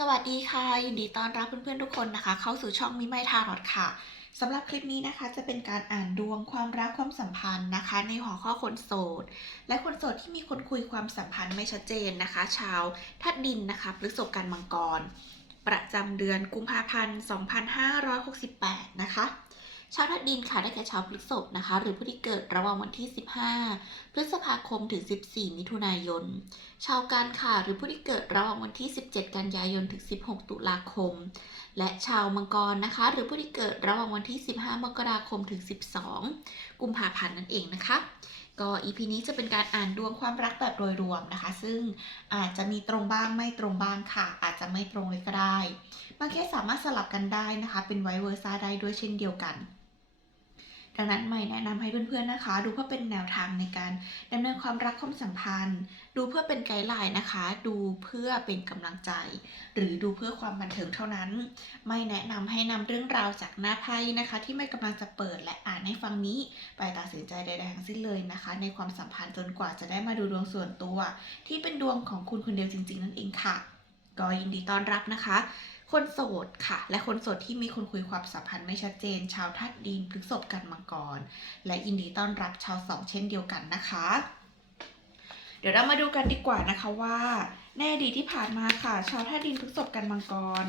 สวัสดีค่ะ ยินดีต้อนรับเพื่อนๆทุกคนนะคะ เข้าสู่ช่องมิไมทารอดค่ะสำหรับคลิปนี้นะคะจะเป็นการอ่านดวงความรักความสัมพันธ์นะคะ ในหัวข้อคนโสด และคนโสดที่มีคนคุยความสัมพันธ์ไม่ชัดเจนนะคะ ชาวทัดดินนะคะพฤษภกันมังกร ประจำเดือนกุมภาพันธ์ 2568 นะคะ ชาวทัดดินค่ะได้แก่ชาวพฤษภนะคะ หรือผู้ที่เกิดระหว่างวันที่ 15 พฤษภาคมถึง 14 มิถุนายน ชาวกันค่ะหรือผู้ที่เกิดระหว่างวันที่ 17 กันยายนถึง 16 ตุลาคม และชาวมังกรนะคะ หรือผู้ที่เกิดระหว่างวันที่ 15 มกราคมถึง 12 กุมภาพันธ์นั่นเองนะคะก็อีพีนี้จะเป็นการอ่านดวงความรักแบบโดยรวมนะคะ ซึ่งอาจจะมีตรงบ้างไม่ตรงบ้างค่ะ อาจจะไม่ตรงเลยก็ได้บางเคสสามารถสลับกันได้นะคะ เป็นไวเวอร์ซ่าได้ด้วยเช่นเดียวกัน ดังนั้นไม่แนะนำให้เพื่อนๆนะคะ ดูเพื่อเป็นแนวทางในการดำเนินความรักความสัมพันธ์ ดูเพื่อเป็นไกด์ไลน์นะคะ ดูเพื่อเป็นกำลังใจ หรือดูเพื่อความบันเทิงเท่านั้น ไม่แนะนำให้นำเรื่องราวจากหน้าไพ่นะคะ ที่ไม่กำลังจะเปิดและอ่านให้ฟังนี้ ไปตัดสินใจใดๆทั้งสิ้นเลยนะคะ ในความสัมพันธ์จนกว่าจะได้มาดูดวงส่วนตัว ที่เป็นดวงของคุณคนเดียวจริง ๆ นั่นเองค่ะ ก็ยินดีต้อนรับนะคะ คนโสดค่ะ และคนโสดที่มีคนคุยความสัมพันธ์ไม่ชัดเจน ชาวธาตุดินพฤษภกันมังกร และยินดีต้อนรับชาวสองเช่นเดียวกันนะคะ เดี๋ยวเรามาดูกันดีกว่านะคะว่าในอดีตที่ผ่านมาค่ะ ชาวธาตุดินพฤษภกันมังกร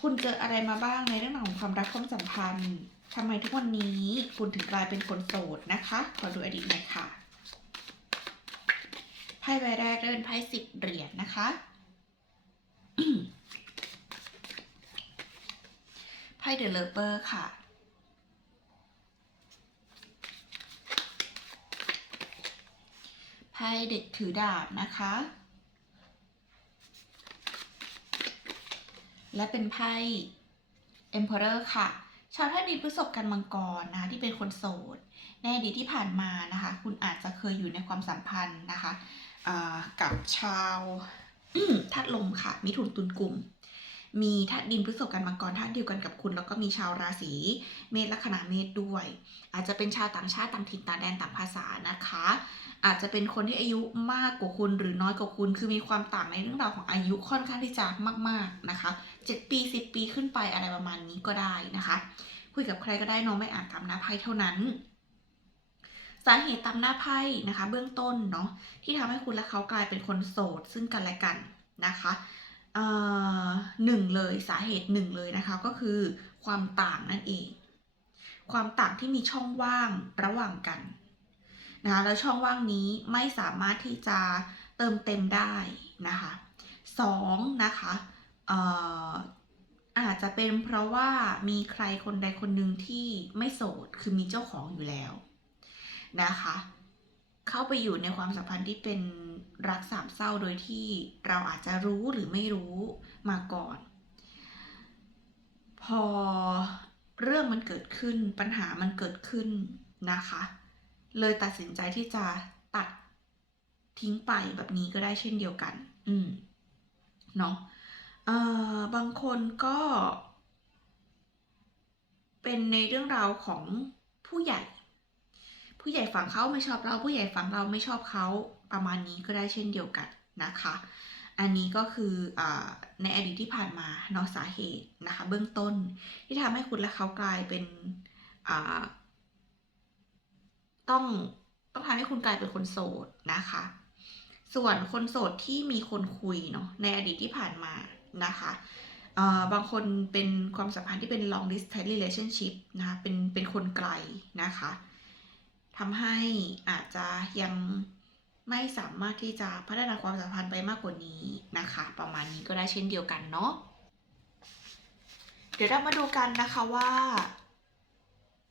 คุณเจออะไรมาบ้างในเรื่องของความรักความสัมพันธ์ทำไมทุกวันนี้คุณถึงกลายเป็นคนโสดนะคะ ขอดูอดีตหน่อยค่ะ ไพ่ใบแรกเดินไพ่สิบเหรียญนะคะ ไพ่เดอะเลเปอร์ค่ะ ไพ่เด็กถือดาบนะคะ และเป็นไพ่ Emperor ค่ะ ชาวท่าดินพฤษภกันมังกรนะคะที่เป็นคนโสด ในอดีตที่ผ่านมานะคะ คุณอาจจะเคยอยู่ในความสัมพันธ์นะคะกับชาวทัดลมค่ะ มิถุนตุลกลุ่ม มีธาตุดินพฤษภกันมังกรธาตุเดียวกันกับคุณ แล้วก็มีชาวราศีเมษลัคนาเมษด้วย อาจจะเป็นชาวต่างชาติต่างถิ่นต่างแดนต่างภาษานะคะ อาจจะเป็นคนที่อายุมากกว่าคุณหรือน้อยกว่าคุณ คือมีความต่างในเรื่องราวของอายุค่อนข้างที่จะมาก ๆนะคะ 7 ปี 10 ปีขึ้นไปอะไรประมาณนี้ก็ได้นะคะคุยกับใครก็ได้น้องไม่อ่านตามหน้าไพ่เท่านั้นสาเหตุตามหน้าไพ่นะคะ เบื้องต้นเนาะที่ทำให้คุณและเขากลายเป็นคนโสดซึ่งกันและกันนะคะ หนึ่งเลยสาเหตุหนึ่งเลยนะคะก็คือความต่างนั่นเอง ความต่างที่มีช่องว่างระหว่างกันนะคะแล้วช่องว่างนี้ไม่สามารถที่จะเติมเต็มได้นะคะสองนะคะอาจจะเป็นเพราะว่ามีใครคนใดคนหนึ่งที่ไม่โสดคือมีเจ้าของอยู่แล้วนะคะ เข้าไปอยู่ในความสัมพันธ์ที่เป็นรักสามเศร้าโดยที่เราอาจจะรู้หรือไม่รู้มาก่อน พอเรื่องมันเกิดขึ้นปัญหามันเกิดขึ้นนะคะ เลยตัดสินใจที่จะตัดทิ้งไปแบบนี้ก็ได้เช่นเดียวกัน อืมเนาะเอ่อบางคนก็ เป็นในเรื่องราวของผู้ใหญ่ ผู้ใหญ่ฝั่งเขาไม่ชอบเรา ผู้ใหญ่ฝั่งเราไม่ชอบเขาประมาณนี้ก็ได้เช่นเดียวกันนะคะ อันนี้ก็คืออในอดีตที่ผ่านมาเนาะสาเหตุนะคะ เบื้องต้นที่ทำให้คุณและเขากลายเป็นต้องต้องทำให้คุณกลายเป็นคนโสดนะคะ ส่วนคนโสดที่มีคนคุยเนาะในอดีตที่ผ่านมานะคะบางคนเป็นความสัมพันธ์ที่เป็น long distance relationship นะคะเป็นเป็นคนไกลนะคะ ทำให้อาจจะยังไม่สามารถที่จะพัฒนาความสัมพันธ์ไปมากกว่านี้นะคะ ประมาณนี้ก็ได้เช่นเดียวกันเนาะเดี๋ยวเรามาดูกันนะคะว่า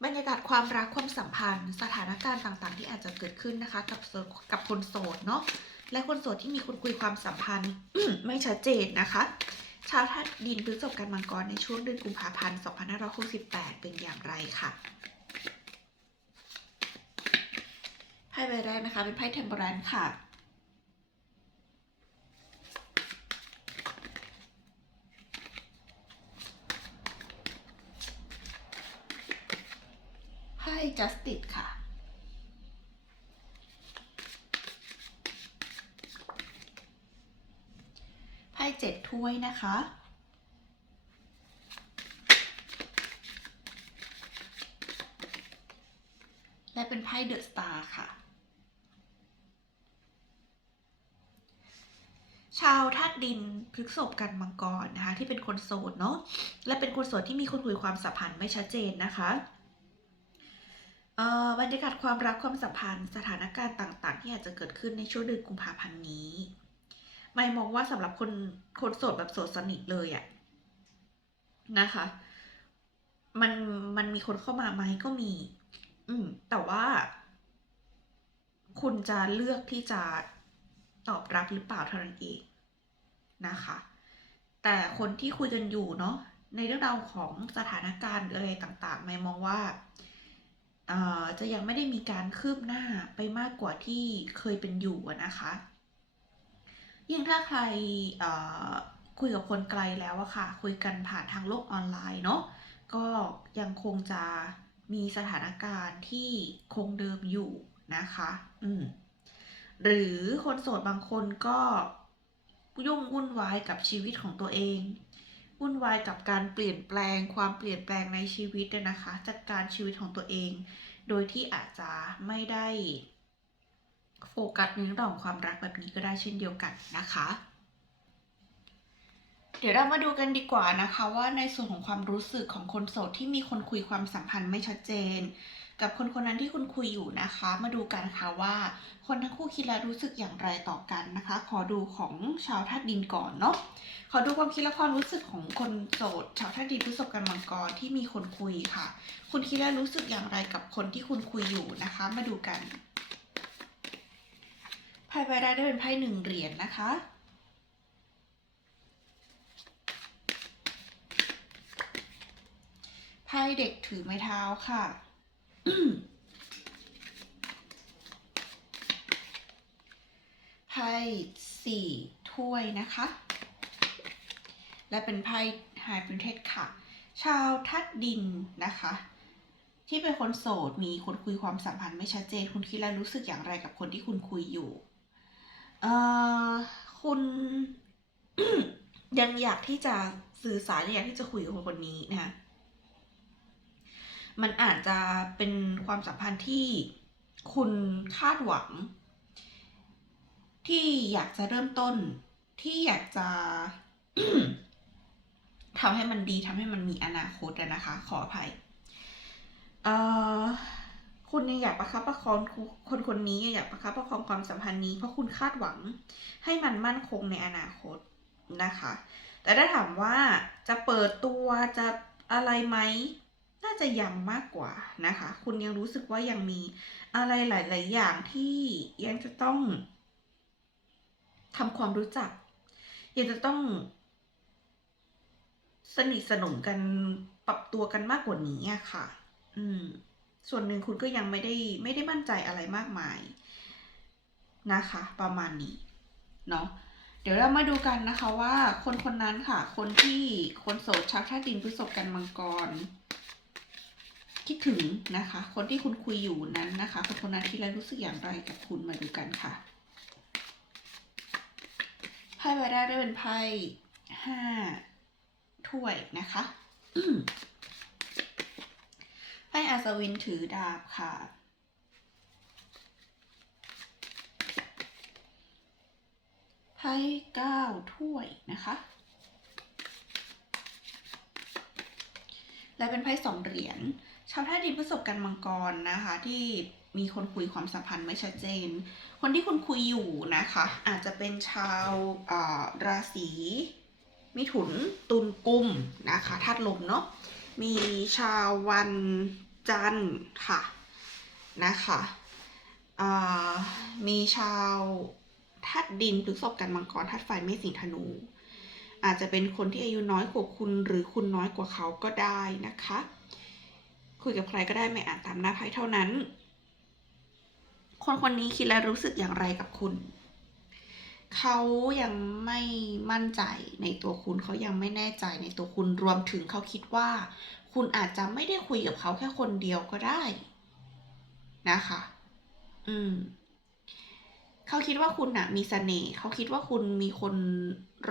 บรรยากาศความรักความสัมพันธ์ สถานการณ์ต่างๆ ที่อาจจะเกิดขึ้นนะคะ กับโสดกับคนโสดเนาะและคนโสดที่มีคนคุยความสัมพันธ์ไม่ชัดเจนนะคะชาวธาตุดินพฤษภกันมังกรในช่วงเดือนกุมภาพันธ์ 2568 เป็นอย่างไรค่ะไพ่ใบแรกนะคะ เป็นไพ่เทมเปอรันค่ะ ไพ่ justice ค่ะ ไพ่เจ็ดถ้วยนะคะและเป็นไพ่เดอะสตาร์ค่ะ ชาวธาตุ ดินพฤกษบกันมังกรนะคะที่เป็นคนโสดเนาะและเป็นคนโสดที่มีคนคุยความสัมพันธ์ไม่ชัดเจนนะคะบรรยากาศความรักความสัมพันธ์สถานการณ์ต่าง ๆ ที่อาจจะเกิดขึ้นในช่วงเดือนกุมภาพันธ์นี้ ไม่มองว่าสำหรับคนคนโสดแบบโสดสนิทเลยอะนะคะ มันมันมีคนเข้ามาไหมก็มี อืม แต่ว่า คุณจะเลือกที่จะตอบรับหรือเปล่าเท่านั้นเอง นะคะ แต่คนที่คุยกันอยู่เนาะในเรื่องราวของสถานการณ์อะไรต่างๆไม่มองว่าจะยังไม่ได้มีการคืบหน้าไปมากกว่าที่เคยเป็นอยู่นะคะ ยิ่งถ้าใครคุยกับคนไกลแล้วอะค่ะ คุยกันผ่านทางโลกออนไลน์เนาะก็ยังคงจะมีสถานการณ์ที่คงเดิมอยู่นะคะ อืมหรือคนโสดบางคนก็ ยุ่งวุ่นวายกับชีวิตของตัวเอง วุ่นวายกับการเปลี่ยนแปลง ความเปลี่ยนแปลงในชีวิตเนี่ยนะคะ จัดการชีวิตของตัวเอง โดยที่อาจจะไม่ได้โฟกัสในเรื่องของความรักแบบนี้ก็ได้เช่นเดียวกันนะคะ เดี๋ยวเรามาดูกันดีกว่านะคะ ว่าในส่วนของความรู้สึกของคนโสดที่มีคนคุยความสัมพันธ์ไม่ชัดเจน กับคนคนนั้นที่คุณคุยอยู่นะคะ มาดูกันค่ะว่า คนทั้งคู่คิดและรู้สึกอย่างไรต่อกันนะคะ ขอดูของชาวธาตุดินก่อนเนาะขอดูความคิดและความรู้สึกของคนโสดชาวธาตุดินพฤษภกันมังกรที่มีคนคุยค่ะ คุณคิดและรู้สึกอย่างไรกับคนที่คุณคุยอยู่นะคะ มาดูกันไพ่ใบแรกได้เป็นไพ่หนึ่งเหรียญนะคะไพ่เด็กถือไม้เท้าค่ะ ไพ่สี่ถ้วยนะคะ และเป็นไพ่ไฮปริเทสค่ะ ชาวทัดดินนะคะ ที่เป็นคนโสดมีคนคุยความสัมพันธ์ไม่ชัดเจน คุณคิดและรู้สึกอย่างไรกับคนที่คุณคุยอยู่ เอ่อ คุณยังอยากที่จะสื่อสารยังอยากที่จะคุยกับคนคนนี้นะคะ มันอาจจะเป็นความสัมพันธ์ที่คุณคาดหวัง ที่อยากจะเริ่มต้นที่อยากจะทำให้มันดีทำให้มันมีอนาคตนะคะ ขออภัยคุณยังอยากประคับประคองคนคนนี้ยังอยากประคับประคองความสัมพันธ์นี้เพราะคุณคาดหวังให้มันมั่นคงในอนาคตนะคะ แต่ถ้าถามว่าจะเปิดตัวจะอะไรไหม น่าจะยังมากกว่านะคะ คุณยังรู้สึกว่ายังมีอะไรหลาย ๆ อย่างที่ยังจะต้องทำความรู้จัก ยังจะต้อง สนิทสนมกันปรับตัวกันมากกว่านี้อะค่ะ อืม ส่วนหนึ่งคุณก็ยังไม่ได้ไม่ได้มั่นใจอะไรมากมายนะคะ ประมาณนี้เนาะเดี๋ยวเรามาดูกันนะคะว่าคนคนนั้นค่ะ คนที่คนโสดชักท่าตุดินพฤษภกันมังกร คิดถึงนะคะ คนที่คุณคุยอยู่นั้นนะคะคนคนนั้นคิดและรู้สึกอย่างไรกับคุณมาดูกันค่ะไพ่ใบแรกได้เป็นไพ่ห้าถ้วยนะคะไพ่อัศวินถือดาบค่ะไพ่เก้าถ้วยนะคะ และเป็นไพ่สองเหรียญ ชาวท่าดินประสบการ์มังกรนะคะ ที่มีคนคุยความสัมพันธ์ไม่ชัดเจน คนที่คุณคุยอยู่นะคะ อาจจะเป็นชาวาราศีมิถุนตุลกุมนะคะธาตุลมเนาะมีชาววันจันทร์ค่ะนะคะมีชาวธาตุดินพฤษภกันมังกรธาตุไฟเมษสิงธนู อาจจะเป็นคนที่อายุน้อยกว่าคุณหรือคุณน้อยกว่าเขาก็ได้นะคะ คุยกับใครก็ได้ไม่อ่านตามหน้าไพ่เท่านั้น คนคนนี้คิดและรู้สึกอย่างไรกับคุณ เขายังไม่มั่นใจในตัวคุณเขายังไม่แน่ใจในตัวคุณรวมถึงเขาคิดว่า คุณอาจจะไม่ได้คุยกับเขาแค่คนเดียวก็ได้ นะคะ อืมเขาคิดว่าคุณน่ะมีเสน่ห์เขาคิดว่าคุณมีคน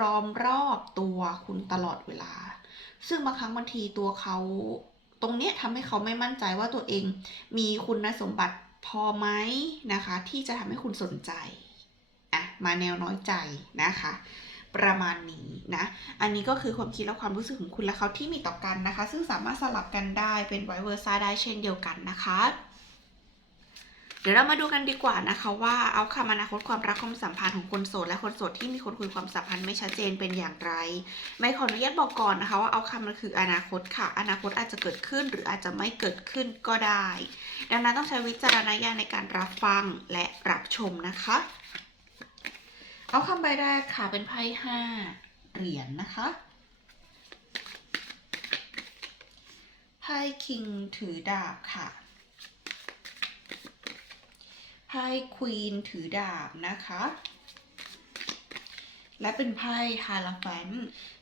ล้อมรอบตัวคุณตลอดเวลา ซึ่งบางครั้งบางทีตัวเขา ตรงเนี้ยทำให้เขาไม่มั่นใจว่าตัวเองมีคุณสมบัติพอไหมนะคะ ที่จะทำให้คุณสนใจอะมาแนวน้อยใจนะคะ ประมาณนี้นะ อันนี้ก็คือความคิดและความรู้สึกของคุณและเขาที่มีต่อกันนะคะ ซึ่งสามารถสลับกันได้เป็นไวเวอร์ซ่าได้เช่นเดียวกันนะคะ เดี๋ยวเรามาดูกันดีกว่านะคะว่าเอาคำอนาคตความรักความสัมพันธ์ของคนโสดและคนโสดที่มีคนคุยความสัมพันธ์ไม่ชัดเจนเป็นอย่างไร ไม่ขออนุญาตบอกก่อนนะคะว่าเอาคำมันคืออนาคตค่ะ อนาคตอาจจะเกิดขึ้นหรืออาจจะไม่เกิดขึ้นก็ได้ ดังนั้นต้องใช้วิจารณญาณในการรับฟังและรับชมนะคะ เอาคำใบแรกค่ะเป็นไพ่ห้าเหรียญนะคะไพ่คิงถือดาบค่ะ ไพ่ควีนถือดาบนะคะ และเป็นไพ่ฮาลาแฟน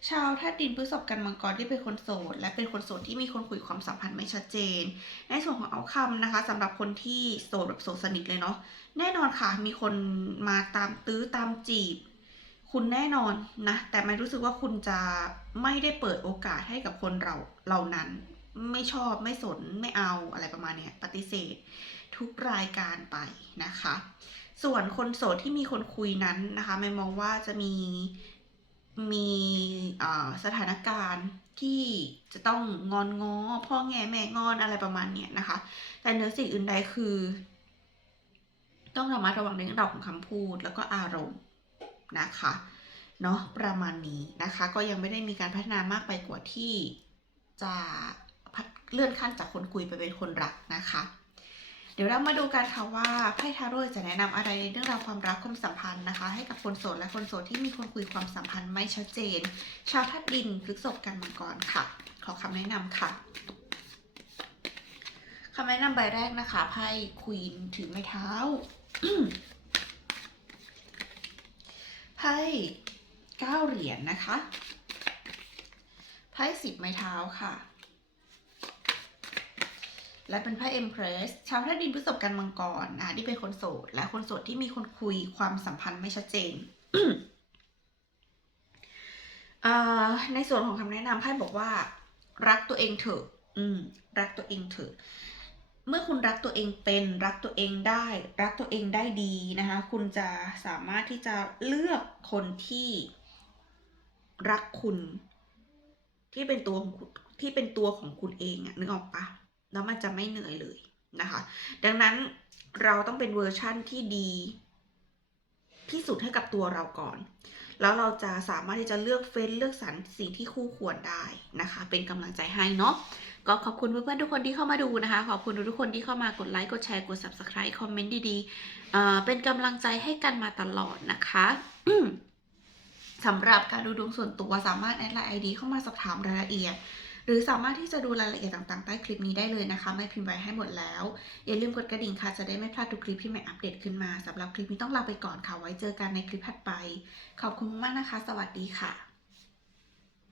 ชาวธาตุดินพฤษภกันมังกรที่เป็นคนโสด และเป็นคนโสดที่มีคนคุยความสัมพันธ์ไม่ชัดเจน ในส่วนของเอาคำนะคะสำหรับคนที่โสดแบบโสดสนิทเลยเนาะแน่นอนค่ะ มีคนมาตามตื้อตามจีบ คุณแน่นอนนะ แต่ไม่รู้สึกว่าคุณจะไม่ได้เปิดโอกาสให้กับคนเราเหล่านั้น ไม่ชอบไม่สนไม่เอาอะไรประมาณเนี้ยปฏิเสธ ทุกรายการไปนะคะ ส่วนคนโสดที่มีคนคุยนั้นนะคะไม่มองว่าจะมีมีสถานการณ์ที่จะต้องงอนง้อพ่อแง่แม่งอนอะไรประมาณเนี้ยนะคะ แต่เนื้อสิ่งอื่นใดคือ ต้องระมัดระวังในเรื่องของคำพูดแล้วก็อารมณ์นะคะเนาะประมาณนี้นะคะ ก็ยังไม่ได้มีการพัฒนามากไปกว่าที่จะเลื่อนขั้นจากคนคุยไปเป็นคนรักนะคะ เดี๋ยวเรามาดูกันค่ะว่าไพ่ทาโร่จะแนะนำอะไรในเรื่องราวความรักความสัมพันธ์นะคะ ให้กับคนโสดและคนโสดที่มีคนคุยความสัมพันธ์ไม่ชัดเจน ชาวธาตุดินพฤษภกันมังกรค่ะ ขอคำแนะนำค่ะคำแนะนำใบแรกนะคะไพ่ควีนถือไม้เท้าไพ่เก้าเหรียญนะคะไพ่สิบไม้เท้าค่ะ และเป็นไพ่เอ็มเพรสชาวธาตุดินพฤษภกันมังกรนะคะที่เป็นคนโสด และคนโสดที่มีคนคุยความสัมพันธ์ไม่ชัดเจนในส่วนของคำแนะนำไพ่บอกว่า รักตัวเองเถอะ อืม รักตัวเองเถอะ เมื่อคุณรักตัวเองเป็น รักตัวเองได้ รักตัวเองได้ดีนะคะ คุณจะสามารถที่จะเลือกคนที่รักคุณ ที่เป็นตัวของคุณที่เป็นตัวของคุณเองอะนึกออกปะ แล้วมันจะไม่เหนื่อยเลยนะคะ ดังนั้นเราต้องเป็นเวอร์ชั่นที่ดีที่สุดให้กับตัวเราก่อน แล้วเราจะสามารถที่จะเลือกเฟ้นเลือกสรรสิ่งที่คู่ควรได้นะคะ เป็นกำลังใจให้เนาะ ก็ขอบคุณเพื่อนๆทุกคนที่เข้ามาดูนะคะ ขอบคุณทุกคนที่เข้ามากดไลค์ กดแชร์ กด subscribe คอมเมนต์ดีๆเเป็นกำลังใจให้กันมาตลอดนะคะสำหรับการดูดวงส่วนตัวสามารถแอดไลน์ไอดีเข้ามาสอบถามรายละเอียด หรือสามารถที่จะดูรายละเอียดต่างๆ ใต้คลิปนี้ได้เลยนะคะ ไม่พิมพ์ไว้ให้หมดแล้ว อย่าลืมกดกระดิ่งค่ะ จะได้ไม่พลาดทุกคลิปที่ใหม่อัปเดตขึ้นมาสำหรับคลิปนี้ต้องลาไปก่อนค่ะ ไว้เจอกันในคลิปถัดไป ขอบคุณมากนะคะ สวัสดีค่ะ